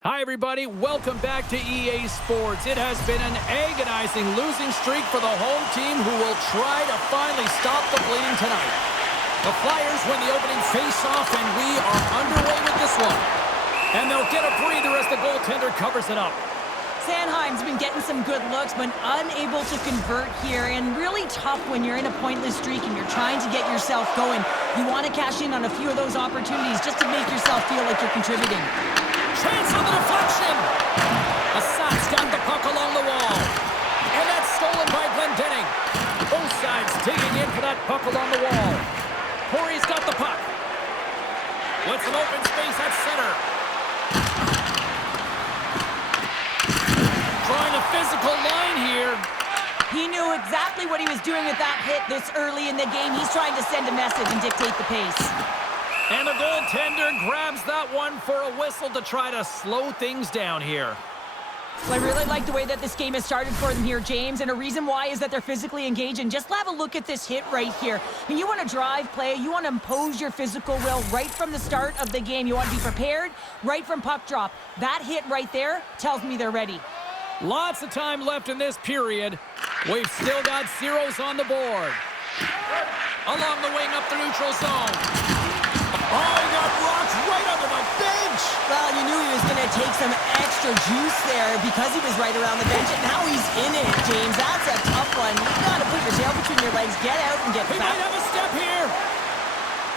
Hi, everybody. Welcome back to EA Sports. It has been an agonizing losing streak for the home team who will try to finally stop the bleeding tonight. The Flyers win the opening face-off, and we are underway with this one. And they'll get a breather as the goaltender covers it up. Sanheim's been getting some good looks, but unable to convert here, and really tough when you're in a pointless streak and you're trying to get yourself going. You want to cash in on a few of those opportunities just to make yourself feel like you're contributing. Chance on the deflection. Assat's got the puck along the wall. And that's stolen by Glendening. Both sides digging in for that puck along the wall. Porin's got the puck. With some open space at center. Drawing a physical line here. He knew exactly what he was doing with that hit this early in the game. He's trying to send a message and dictate the pace. And the goaltender grabs that one for a whistle to try to slow things down here. Well, I really like the way that this game has started for them here, James, and a reason why is that they're physically engaged. And just have a look at this hit right here. And you want to drive play, you want to impose your physical will right from the start of the game. You want to be prepared right from puck drop. That hit right there tells me they're ready. Lots of time left in this period. We've still got zeros on the board. Along the wing up the neutral zone. Oh, he got rocked right under the bench. Well, you knew he was going to take some extra juice there because he was right around the bench, and now he's in it, James. That's a tough one. You've got to put your tail between your legs, get out and get back. He might have a step here.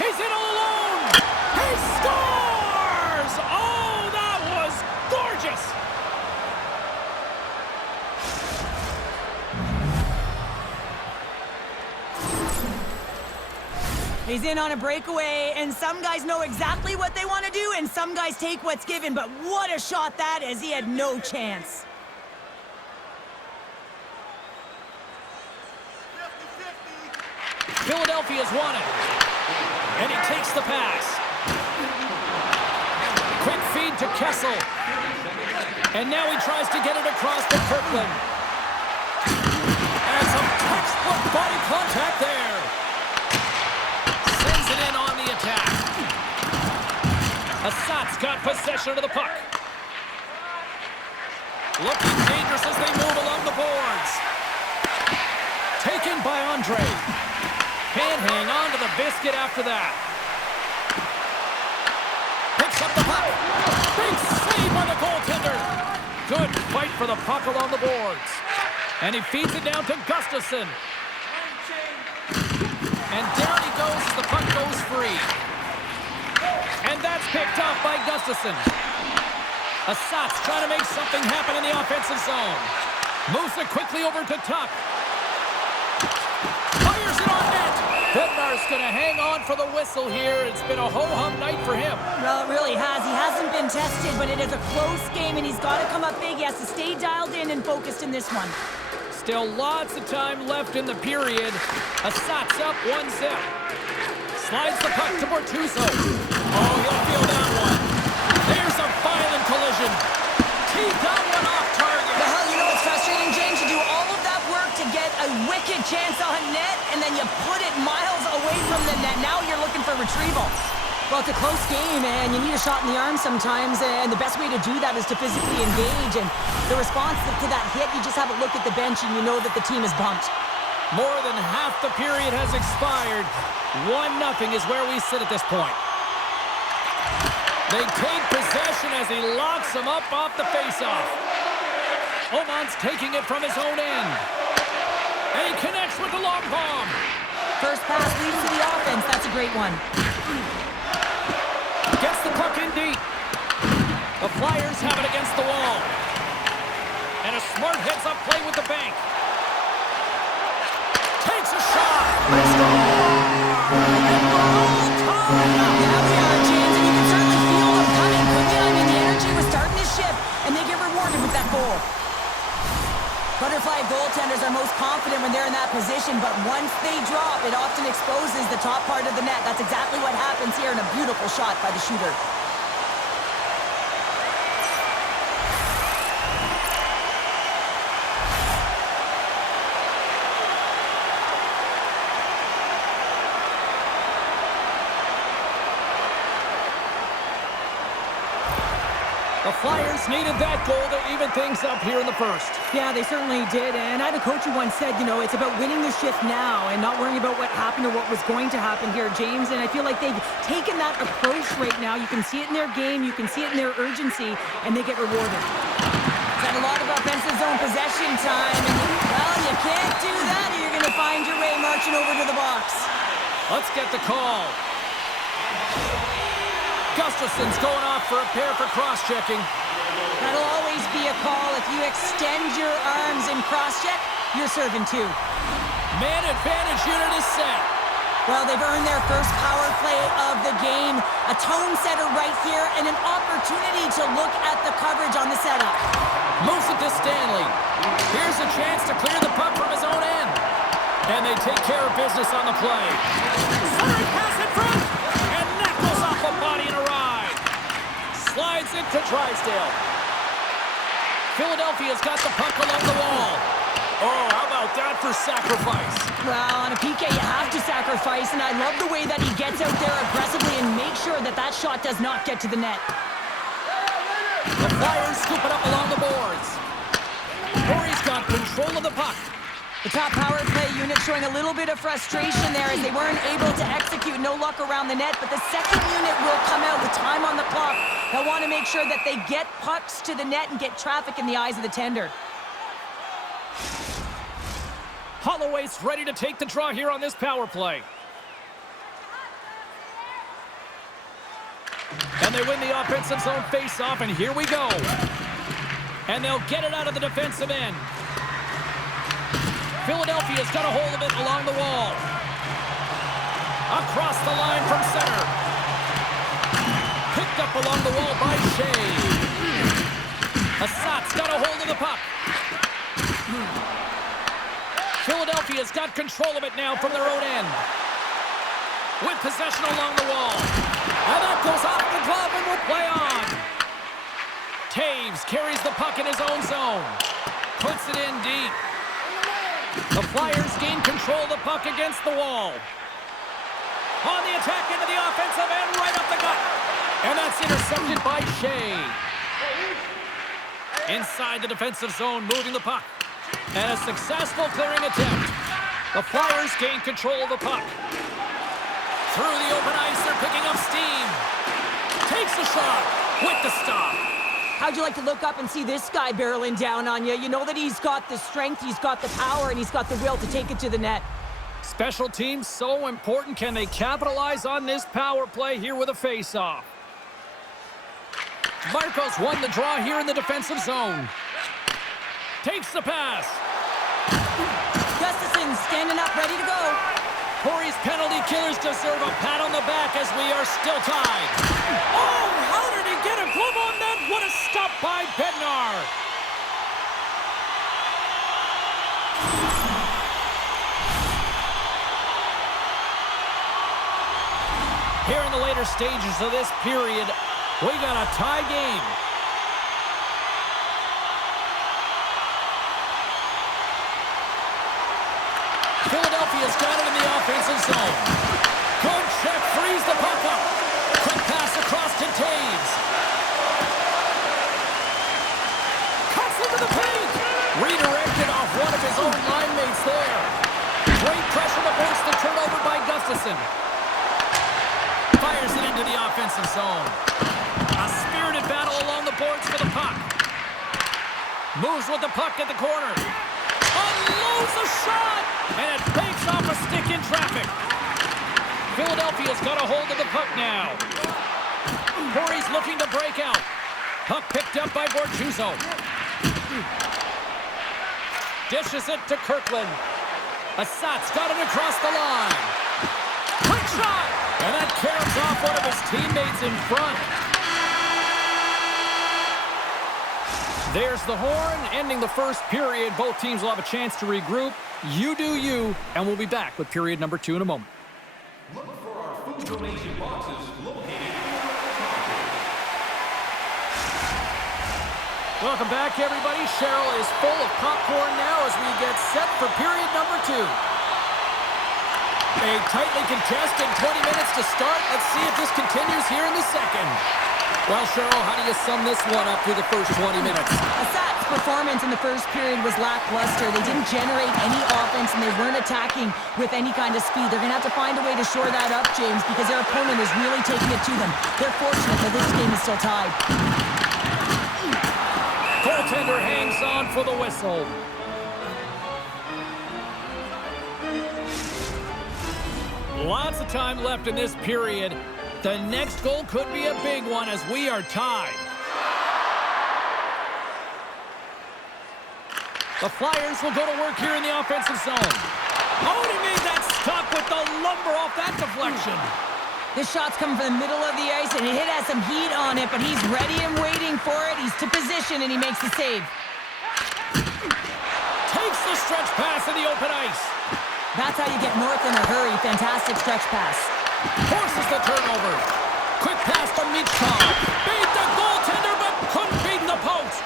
He's in all alone. He scores! Oh, that was gorgeous. He's in on a breakaway, and some guys know exactly what they want to do, and some guys take what's given, but what a shot that is. He had no chance. 50-50. Philadelphia's won it. And he takes the pass. Quick feed to Kessel. And now he tries to get it across to Kirkland. And some textbook body contact there. In on the attack. Assat's got possession of the puck. Looking dangerous as they move along the boards. Taken by Andre. Can't hang on to the biscuit after that. Picks up the puck. Big save by the goaltender. Good fight for the puck along the boards. And he feeds it down to Gustafsson. And down he goes as the puck goes free. And that's picked up by Gustafsson. Assat's trying to make something happen in the offensive zone. Moves it quickly over to Tuck. Fires it on net. Bednar's going to hang on for the whistle here. It's been a ho-hum night for him. Well, it really has. He hasn't been tested, but it is a close game, and he's got to come up big. He has to stay dialed in and focused in this one. Still lots of time left in the period. Assat's up 1-0. Slides the puck to Bortuzzo. Oh, he'll feel that one. There's a violent collision. Teed that one off target. Well, you know what's frustrating, James? You do all of that work to get a wicked chance on net, and then you put it miles away from the net. Now you're looking for retrieval. Well, it's a close game, and you need a shot in the arm sometimes, and the best way to do that is to physically engage, and the response to that hit, you just have a look at the bench, and you know that the team is bumped. More than half the period has expired. 1-0 is where we sit at this point. They take possession as he locks him up off the faceoff. Oman's taking it from his own end. And he connects with the long bomb. First pass leads to the offense. That's a great one. Gets the puck in deep. The Flyers have it against the wall. And a smart heads-up play with the bank. Takes a shot. They score! And we're all tied up. Yeah, we are, James, and you can certainly feel them coming. I mean, the energy was starting to shift, and they get rewarded with that goal. Butterfly goaltenders are most confident when they're in that position, but once they drop, it often exposes the top part of the net. That's exactly what happens here, and a beautiful shot by the shooter. The Flyers needed that goal to even things up here in the first. Yeah, they certainly did. And I had a coach who once said, you know, it's about winning the shift now and not worrying about what happened or what was going to happen here, James. And I feel like they've taken that approach right now. You can see it in their game. You can see it in their urgency, and they get rewarded. Got a lot of offensive zone possession time. And, well, you can't do that or you're going to find your way marching over to the box. Let's get the call. Gustafson's going off for a pair for cross-checking. That'll always be a call. If you extend your arms in cross-check, you're serving two. Man advantage unit is set. Well, they've earned their first power play of the game. A tone setter right here and an opportunity to look at the coverage on the setup. Moves it to Stanley. Here's a chance to clear the puck from his own end. And they take care of business on the play. Centering pass in front. And that goes off a body and a ride. Slides into Drysdale. Philadelphia's got the puck along the wall. Oh, how about that for sacrifice? Well, on a PK, you have to sacrifice, and I love the way that he gets out there aggressively and makes sure that that shot does not get to the net. The Flyers scoop it up along the boards. Corey's got control of the puck. The top power play unit showing a little bit of frustration there as they weren't able to execute. No luck around the net, but the second unit will come out with time on the clock. They'll want to make sure that they get pucks to the net and get traffic in the eyes of the tender. Holloway's ready to take the draw here on this power play. And they win the offensive zone face-off, and here we go. And they'll get it out of the defensive end. Philadelphia's got a hold of it along the wall. Across the line from center. Picked up along the wall by Shea. Assat's got a hold of the puck. Philadelphia's got control of it now from their own end. With possession along the wall. And that goes off the glove and will play on. Taves carries the puck in his own zone. Puts it in deep. The Flyers gain control of the puck against the wall. On the attack into the offensive end, right up the gut. And that's intercepted by Shea. Inside the defensive zone, moving the puck. And a successful clearing attempt. The Flyers gain control of the puck. Through the open ice, they're picking up steam. Takes the shot with the stop. How'd you like to look up and see this guy barreling down on you? You know that he's got the strength, he's got the power, and he's got the will to take it to the net. Special teams so important. Can they capitalize on this power play here with a face-off? Marcos won the draw here in the defensive zone. Takes the pass. Gustafson standing up, ready to go. Corey's penalty killers deserve a pat on the back as we are still tied. Oh, how did he get a glove on that? What a stop by Bednar. Here in the later stages of this period, we got a tie game. Philadelphia's got it in the offensive zone. Good check, frees the puck up. Quick pass across to Taves. Cuts into the paint. Redirected off one of his own line mates there. Great pressure to force the turnover by Gustafson. Fires it into the offensive zone. A spirited battle along the boards for the puck. Moves with the puck at the corner. Unloads a shot! And it banks off a stick in traffic. Philadelphia's got a hold of the puck now. Corey's looking to break out. Puck picked up by Bortuzzo. Dishes it to Kirkland. Assat's got it across the line. Quick shot! And that carries off one of his teammates in front. There's the horn, ending the first period. Both teams will have a chance to regroup. You do you, and we'll be back with period number 2 in a moment. Look for our food donation boxes located. Welcome back, everybody. Cheryl is full of popcorn now as we get set for period number 2. A tightly contested 20 minutes to start. Let's see if this continues here in the second. Well, Cheryl, how do you sum this one up through the first 20 minutes? Assat's performance in the first period was lackluster. They didn't generate any offense, and they weren't attacking with any kind of speed. They're going to have to find a way to shore that up, James, because their opponent is really taking it to them. They're fortunate that this game is still tied. Goaltender hangs on for the whistle. Lots of time left in this period. The next goal could be a big one as we are tied. The Flyers will go to work here in the offensive zone. Oh, and he made that stop with the lumber off that deflection. This shot's coming from the middle of the ice, and it has some heat on it, but he's ready and waiting for it. He's to position, and he makes the save. Takes the stretch pass in the open ice. That's how you get north in a hurry. Fantastic stretch pass. Forces the turnover. Quick pass to Michkov. Beat the goaltender, but couldn't beat the post.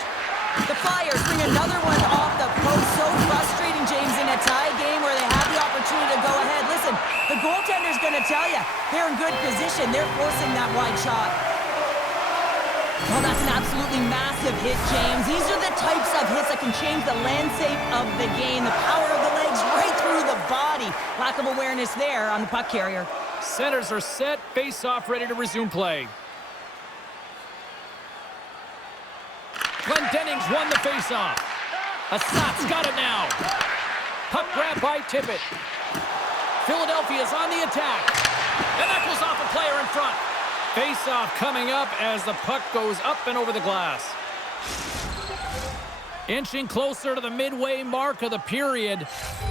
The Flyers bring another one off the post. So frustrating, James, in a tie game where they have the opportunity to go ahead. Listen, the goaltender's going to tell you they're in good position. They're forcing that wide shot. Well, that's an absolutely massive hit, James. These are the types of hits that can change the landscape of the game. The power of the legs right through the body. Lack of awareness there on the puck carrier. Centers are set. Face-off ready to resume play. Glendening's won the face-off. Assat's got it now. Puck grab by Tippett. Philadelphia's on the attack. And that goes off a player in front. Face-off coming up as the puck goes up and over the glass. Inching closer to the midway mark of the period.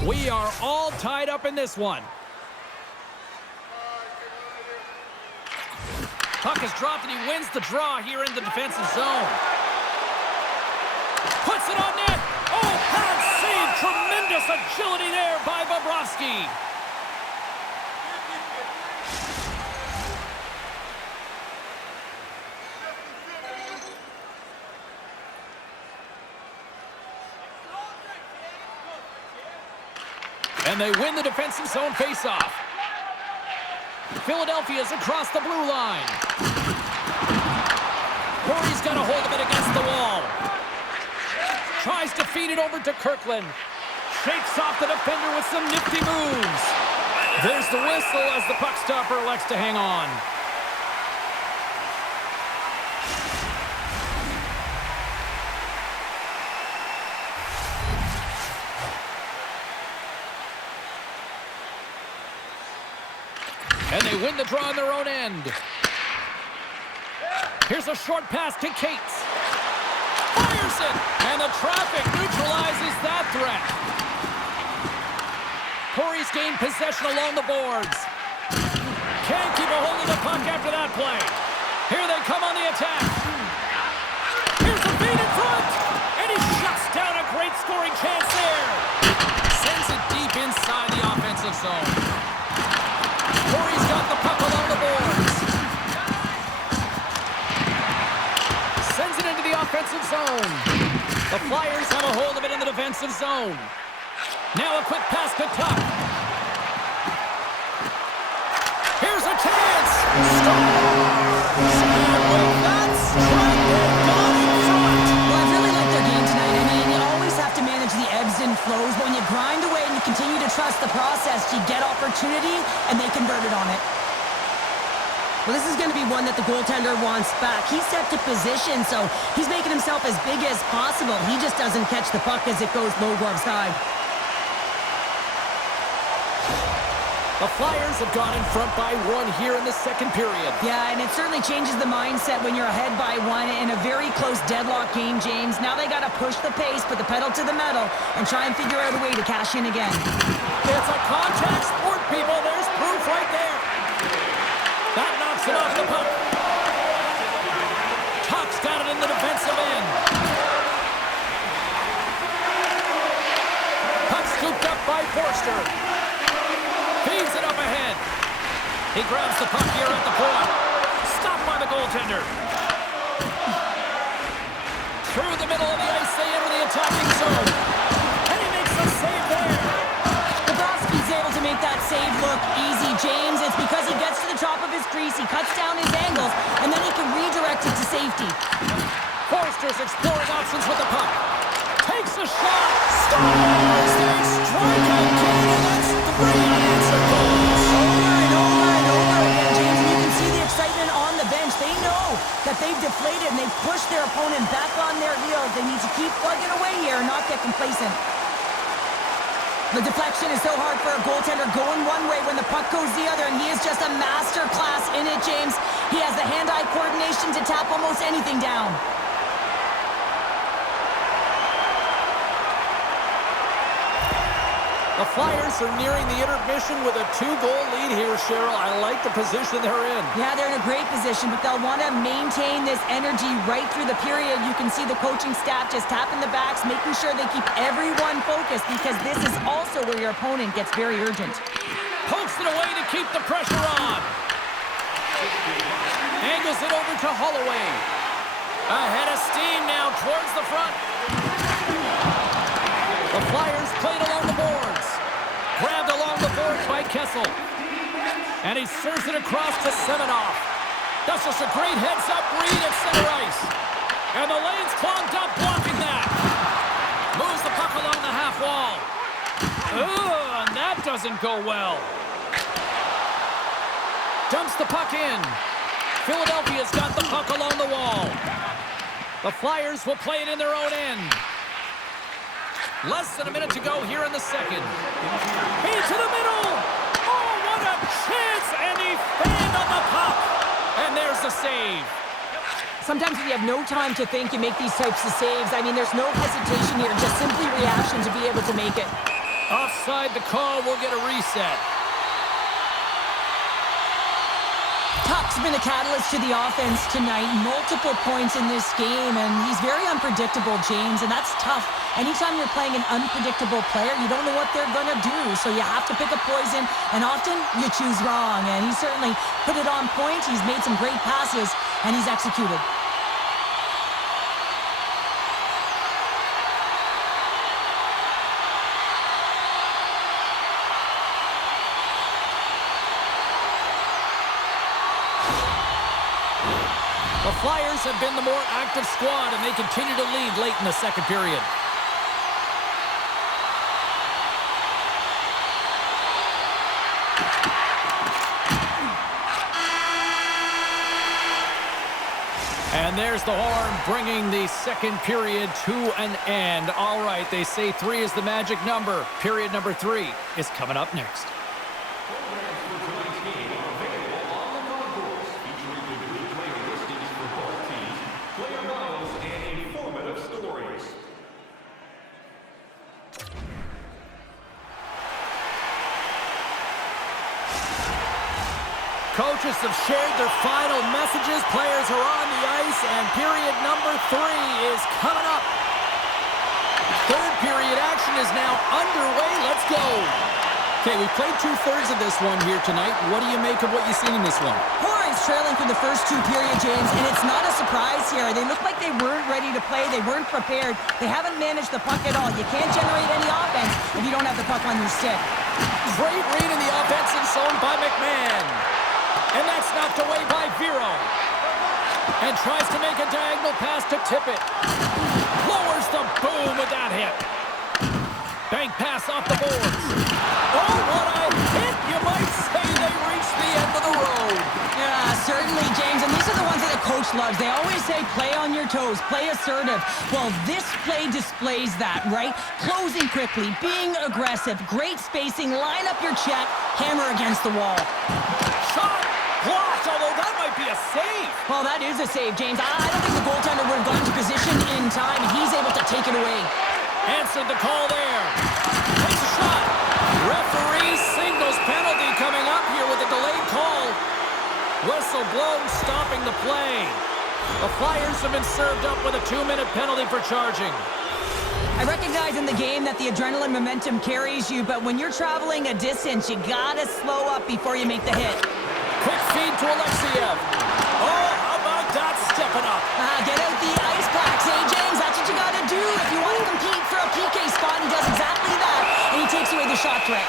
We are all tied up in this one. Puck is dropped and he wins the draw here in the defensive zone. Puts it on net. Oh, hard save. Tremendous agility there by Bobrovsky. And they win the defensive zone faceoff. Philadelphia's across the blue line. Corey's got a hold of it against the wall. Tries to feed it over to Kirkland. Shakes off the defender with some nifty moves. There's the whistle as the puck stopper elects to hang on. And they win the draw on their own end. Here's a short pass to Cates. Fires it! And the traffic neutralizes that threat. Corey's gained possession along the boards. Can't keep a hold of the puck after that play. Here they come on the attack. Here's a feed in front! And he shuts down a great scoring chance there. Sends it deep inside the offensive zone. Corey's got the puck along the boards. Sends it into the offensive zone. The Flyers have a hold of it in the defensive zone. Now a quick pass to Tuck. Here's a chance. That's right. Got in front. Well, I really like their game tonight. I mean, you always have to manage the ebbs and flows. But when you grind away and you continue to trust the process, you get opportunity, and they converted on it. Well, this is going to be one that the goaltender wants back. He's set to position, so he's making himself as big as possible. He just doesn't catch the puck as it goes low glove side. The Flyers have gone in front by one here in the second period. Yeah, and it certainly changes the mindset when you're ahead by one in a very close deadlock game, James. Now they got to push the pace, put the pedal to the metal, and try and figure out a way to cash in again. It's a contact sport, people. There's proof right there. That knocks it off the puck. Tuck's got it in the defensive end. Puck scooped up by Forster. Feeds it up ahead. He grabs the puck here at the point. Stopped by the goaltender. Through the middle of the ice, they enter the attacking zone. And he makes the save there. Bobrovsky's able to make that save look easy, James. It's because he gets to the top of his crease, he cuts down his angles, and then he can redirect to 50. Forster's exploring options with the puck. Takes a shot. Scores! They strike again, and that's 3 unanswered goals. Over and over and over again, James. And you can see the excitement on the bench. They know that they've deflated and they've pushed their opponent back on their heels. They need to keep plugging away here and not get complacent. The deflection is so hard for a goaltender, going one way when the puck goes the other, and he is just a master class in it, James. He has the hand-eye coordination to tap almost anything down. The Flyers are nearing the intermission with a 2-goal lead here, Cheryl. I like the position they're in. Yeah, they're in a great position, but they'll want to maintain this energy right through the period. You can see the coaching staff just tapping the backs, making sure they keep everyone focused, because this is also where your opponent gets very urgent. Pokes it away to keep the pressure on. Angles it over to Holloway. Ahead of steam now towards the front. The Flyers played along the boards. Grabbed along the boards by Kessel. And he serves it across to Semenoff. That's just a great heads-up read at center ice. And the lane's clogged up, blocking that. Moves the puck along the half wall. Ooh, and that doesn't go well. Dumps the puck in. Philadelphia's got the puck along the wall. The Flyers will play it in their own end. Less than a minute to go here in the second. Into the middle! Oh, what a chance! And he fanned on the puck! And there's the save. Sometimes when you have no time to think, you make these types of saves. I mean, there's no hesitation here, just simply reaction to be able to make it. Offside the call, we'll get a reset. Tuck's been a catalyst to the offense tonight. Multiple points in this game, and he's very unpredictable, James, and that's tough. Anytime you're playing an unpredictable player, you don't know what they're going to do, so you have to pick a poison, and often you choose wrong, and he certainly put it on point. He's made some great passes, and he's executed. The Flyers have been the more active squad, and they continue to lead late in the second period. And there's the horn, bringing the second period to an end. All right, they say 3 is the magic number. Period number 3 is coming up next. Coaches have shared their final messages. Players are on the ice, and period number 3 is coming up. Third period action is now underway. Let's go. Okay, we've played 2/3 of this one here tonight. What do you make of what you've seen in this one? Porin's trailing through the first 2 periods, James, and it's not a surprise here. They look like they weren't ready to play. They weren't prepared. They haven't managed the puck at all. You can't generate any offense if you don't have the puck on your stick. Great read in the offensive zone by McMahon. And that's knocked away by Vero. And tries to make a diagonal pass to Tippett. Lowers the boom with that hit. Bank pass off the boards. Oh, what a hit! You might say they reached the end of the road. Yeah, certainly, James. And these are the ones that a coach loves. They always say, play on your toes, play assertive. Well, this play displays that, right? Closing quickly, being aggressive, great spacing, line up your check, hammer against the wall. Shot! Blocked, although that might be a save. Well, that is a save, James. I don't think the goaltender would have gone to position in time, and he's able to take it away. Answered the call there. Takes a shot. Referee signals penalty coming up here with a delayed call. Whistle blown, stopping the play. The Flyers have been served up with a 2-minute penalty for charging. I recognize in the game that the adrenaline momentum carries you, but when you're traveling a distance, you gotta slow up before you make the hit. Quick feed to Alexiev. Oh, how about that stepping up? Get out the ice packs, James? That's what you gotta do if you want to compete for a PK spot. He does exactly that, and he takes away the shot threat.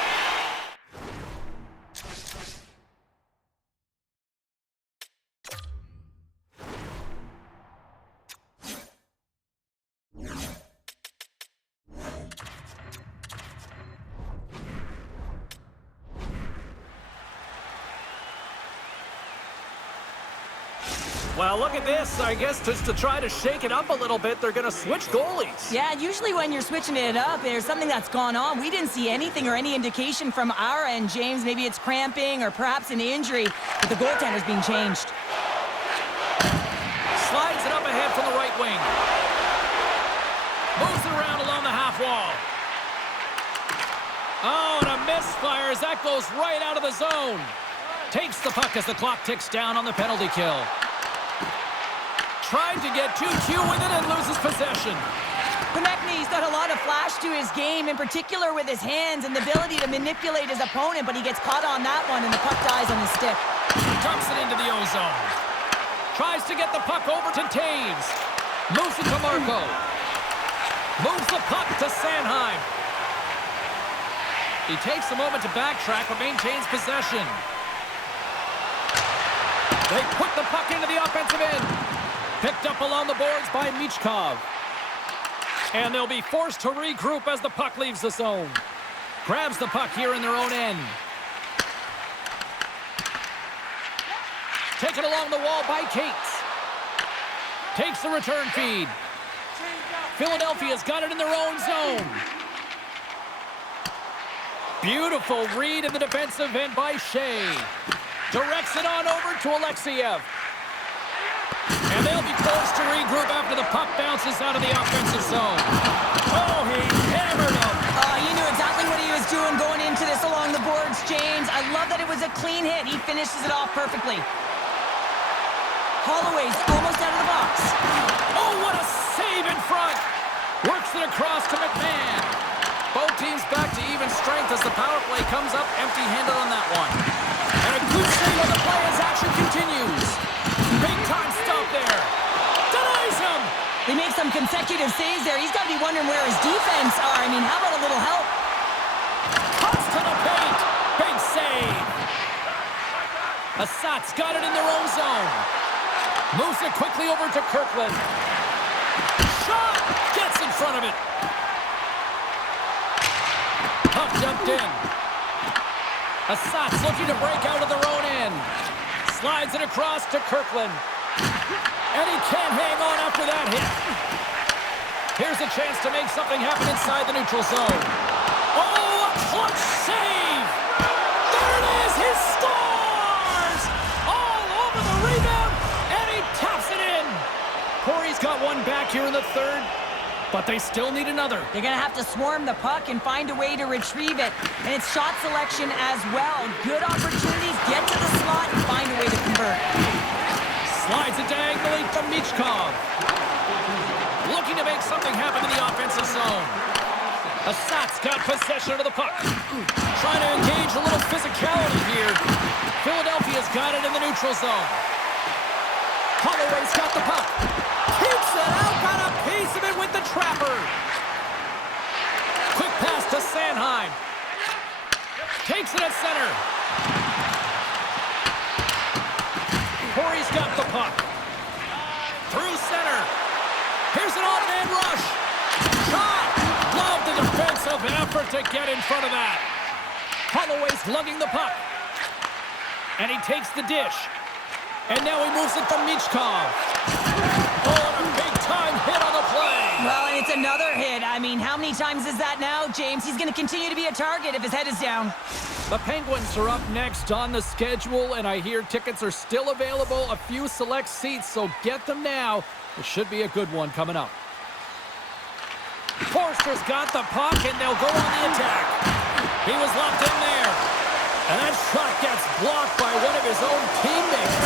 Well, look at this. I guess just to try to shake it up a little bit, they're going to switch goalies. Yeah, usually when you're switching it up, there's something that's gone on. We didn't see anything or any indication from our end, James. Maybe it's cramping or perhaps an injury, but the goaltender's being changed. Slides it up ahead from the right wing. Moves it around along the half wall. Oh, and a misfire as that goes right out of the zone. Takes the puck as the clock ticks down on the penalty kill. Tried to get 2Q with it and loses possession. Konechny's got a lot of flash to his game, in particular with his hands and the ability to manipulate his opponent, but he gets caught on that one and the puck dies on his stick. Dumps it into the O-zone. Tries to get the puck over to Taves. Moves it to Marco. Moves the puck to Sanheim. He takes a moment to backtrack but maintains possession. They put the puck into the offensive end. Picked up along the boards by Michkov. And they'll be forced to regroup as the puck leaves the zone. Grabs the puck here in their own end. Taken along the wall by Cates. Takes the return feed. Philadelphia's got it in their own zone. Beautiful read in the defensive end by Shea. Directs it on over to Alexiev. And they'll be forced to regroup after the puck bounces out of the offensive zone. Oh, he hammered him. He knew exactly what he was doing going into this along the boards, James. I love that it was a clean hit. He finishes it off perfectly. Holloway's almost out of the box. Oh, what a save in front. Works it across to McMahon. Both teams back to even strength as the power play comes up empty-handed on that one. And a good save on the play as action continues. Big time stop there. Denies him. They make some consecutive saves there. He's got to be wondering where his defense are. I mean, how about a little help? Cuts to the paint. Big save. Assat's got it in their own zone. Moves it quickly over to Kirkland. Shot. Gets in front of it. Puck jumped in. Assat's looking to break out of their own end. Slides it across to Kirkland. And he can't hang on after that hit. Here's a chance to make something happen inside the neutral zone. Oh, a clutch save! There it is! He scores! All over the rebound, and he taps it in. Corey's got one back here in the third, but they still need another. They're going to have to swarm the puck and find a way to retrieve it. And it's shot selection as well. Good opportunities, get to the slot and find a way to convert. Slides it diagonally to Michkov. Looking to make something happen in the offensive zone. Assat's got possession of the puck. Trying to engage a little physicality here. Philadelphia's got it in the neutral zone. Holloway's got the puck. Keeps it out, got a piece of it with the trapper. Quick pass to Sanheim. Takes it at center. Corey's got the puck. Through center. Here's an odd-man rush. Shot. Love the defensive effort to get in front of that. Holloway's lugging the puck. And he takes the dish. And now he moves it to Michkov. Oh, and a big-time hit on the play. Well, and it's another hit. I mean, how many times is that now, James? He's going to continue to be a target if his head is down. The Penguins are up next on the schedule, and I hear tickets are still available. A few select seats, so get them now. It should be a good one coming up. Forster's got the puck, and they'll go on the attack. He was locked in there. And that shot gets blocked by one of his own teammates.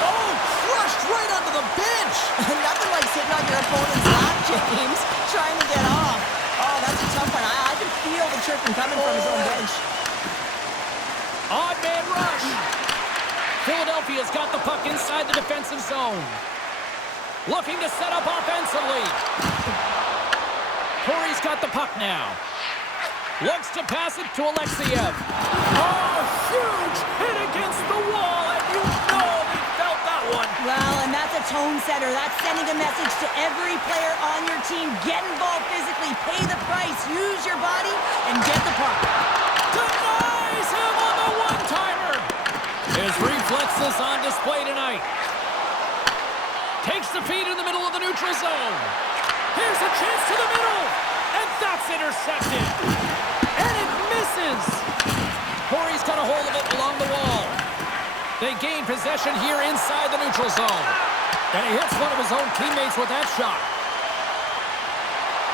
Oh, crushed right onto the bench. Nothing like sitting on your opponent's lap, James, trying to get off. Oh, that's a tough one. I can feel the chirping coming from his own bench. Odd man rush. Philadelphia's got the puck inside the defensive zone. Looking to set up offensively. Corey's got the puck now. Looks to pass it to Alexiev. Oh, huge hit against the wall, and you know he felt that one. Well, and that's a tone setter. That's sending a message to every player on your team. Get involved physically, pay the price, use your body, and get the puck. Denies him on the one-timer. His reflexes on display tonight. Takes the feed in the middle of the neutral zone. Here's a chance to the middle. And that's intercepted. And it misses. Porin's got a hold of it along the wall. They gain possession here inside the neutral zone. And he hits one of his own teammates with that shot.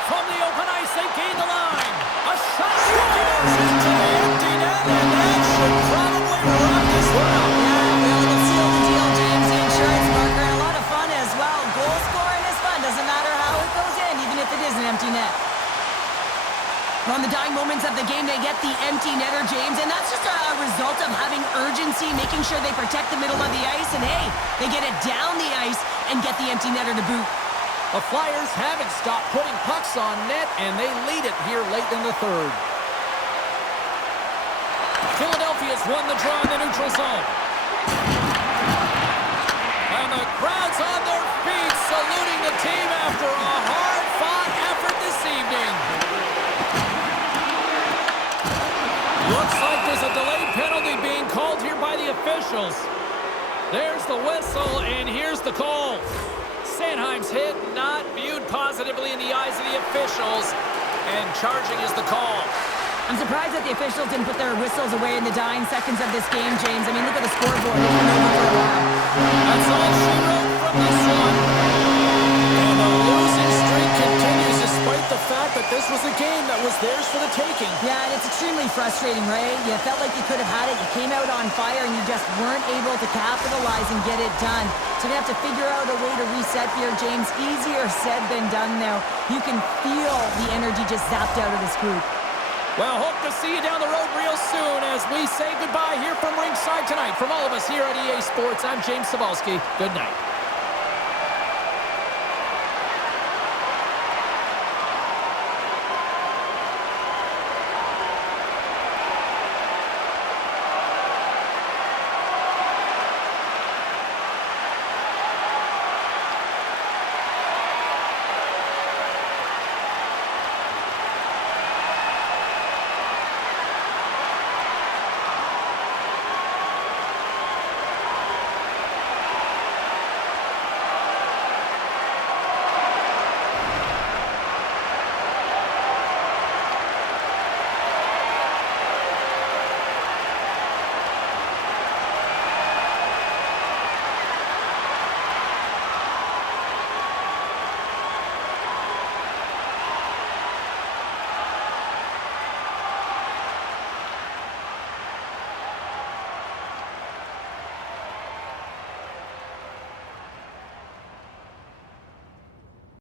From the open ice, they gain the line. A shot into the empty net, and that should probably wrap this one up. Yeah, well, it'll seal the deal, James. The insurance marker, and a lot of fun as well. Goal scoring is fun. Doesn't matter how it goes in, even if it is an empty net. On the dying moments of the game, they get the empty netter, James, and that's just a result of having urgency, making sure they protect the middle of the ice, and hey, they get it down the ice and get the empty netter to boot. The Flyers haven't stopped putting pucks on net, and they lead it here late in the third. Philadelphia's won the draw in the neutral zone. And the crowd's on their feet, saluting the team after a hard-fought effort this evening. Looks like there's a delayed penalty being called here by the officials. There's the whistle, and here's the call. Sanheim's hit not viewed positively in the eyes of the officials, and charging is the call. I'm surprised that the officials didn't put their whistles away in the dying seconds of this game, James. I mean, look at the scoreboard. It's been over for a while. That's all she wrote from this one. And the losing streak continues despite the fact that this was a game that was theirs for the taking. Yeah, and it's extremely frustrating, right? You felt like you could have had it. You came out on fire, and you just weren't able to capitalize and get it done. So we have to figure out a way to reset here, James. Easier said than done now. You can feel the energy just zapped out of this group. Well, hope to see you down the road real soon as we say goodbye here from ringside tonight. From all of us here at EA Sports, I'm James Cebulski. Good night.